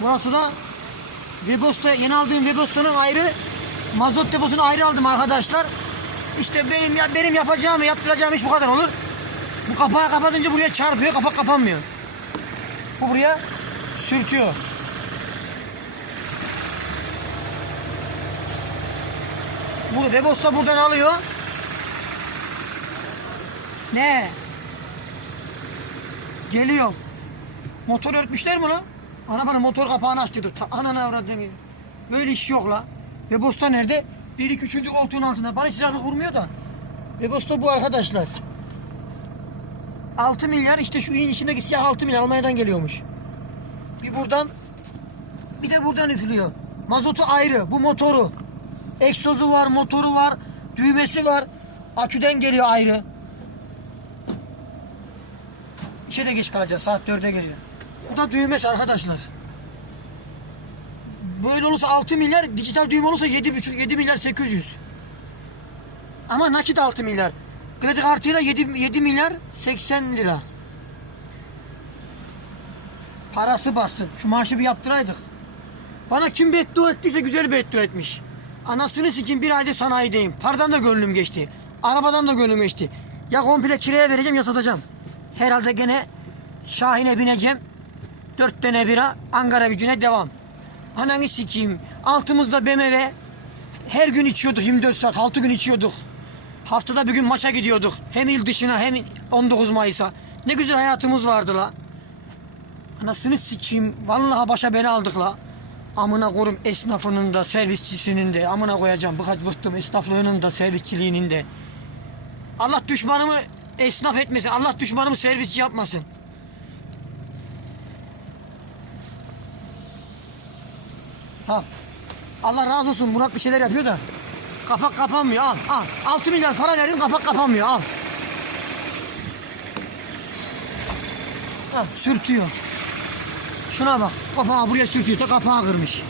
Burası da Webosta yeni aldığım Webosta'nın ayrı mazot deposunu ayrı aldım arkadaşlar. İşte benim ya benim yapacağım yaptıracağım iş bu kadar olur. Bu kapağı kapatınca buraya çarpıyor, kapak kapanmıyor. Bu buraya sürtüyor. Bu Webosta buradan alıyor. Ne? Geliyor. Motor örtmüşler mi lan? Arabanın motor kapağını açtırdık. Ta, ananı avradını. Böyle iş yok la. Webosta nerede? Bir iki üçüncü koltuğun altında. Bana sıcaklık vurmuyor da. Webosta bu arkadaşlar. 6 milyar işte şu in içindeki siyah 6 milyar Almanya'dan geliyormuş. Bir buradan bir de buradan üflüyor. Mazotu ayrı. Bu motoru. Egzozu var, motoru var, düğmesi var. Aküden geliyor ayrı. İşe de geç kalacağız. Saat 4'e geliyor. Bu da düğmesi arkadaşlar. Böyle olursa 6 milyar, dijital düğme olursa 7,5 7 milyar 800. Ama nakit 6 milyar. Kredi kartıyla 7, 7 milyar 80 lira. Parası bastı. Şu maaşı bir yaptıraydık. Bana kim beddua ettiyse güzel beddua etmiş. Anasını sikim bir ayda sanayideyim. Paradan da gönlüm geçti. Arabadan da gönlüm geçti. Ya komple kiraya vereceğim ya satacağım. Herhalde gene Şahin'e bineceğim. Dört tane bira Ankara gücüne devam. Ananı sikeyim. Altımızda BMW. Her gün içiyorduk 24 saat. 6 gün içiyorduk. Haftada bir gün maça gidiyorduk. Hem il dışına hem 19 Mayıs'a. Ne güzel hayatımız vardı la. Anasını sikeyim. Vallahi başa bela aldık la. Amına korum esnafının da servisçisinin de amına koyacağım. Bıkaç bıktım esnaflığının da servisçiliğinin de. Allah düşmanımı esnaf etmesin. Allah düşmanımı servisçi yapmasın. Ha. Allah razı olsun Murat bir şeyler yapıyor da. Kapak kapanmıyor al al. 6 milyar para verdin kapak kapanmıyor al. Ha, sürtüyor. Şuna bak kapağı buraya sürtüyor da kapağı kırmış.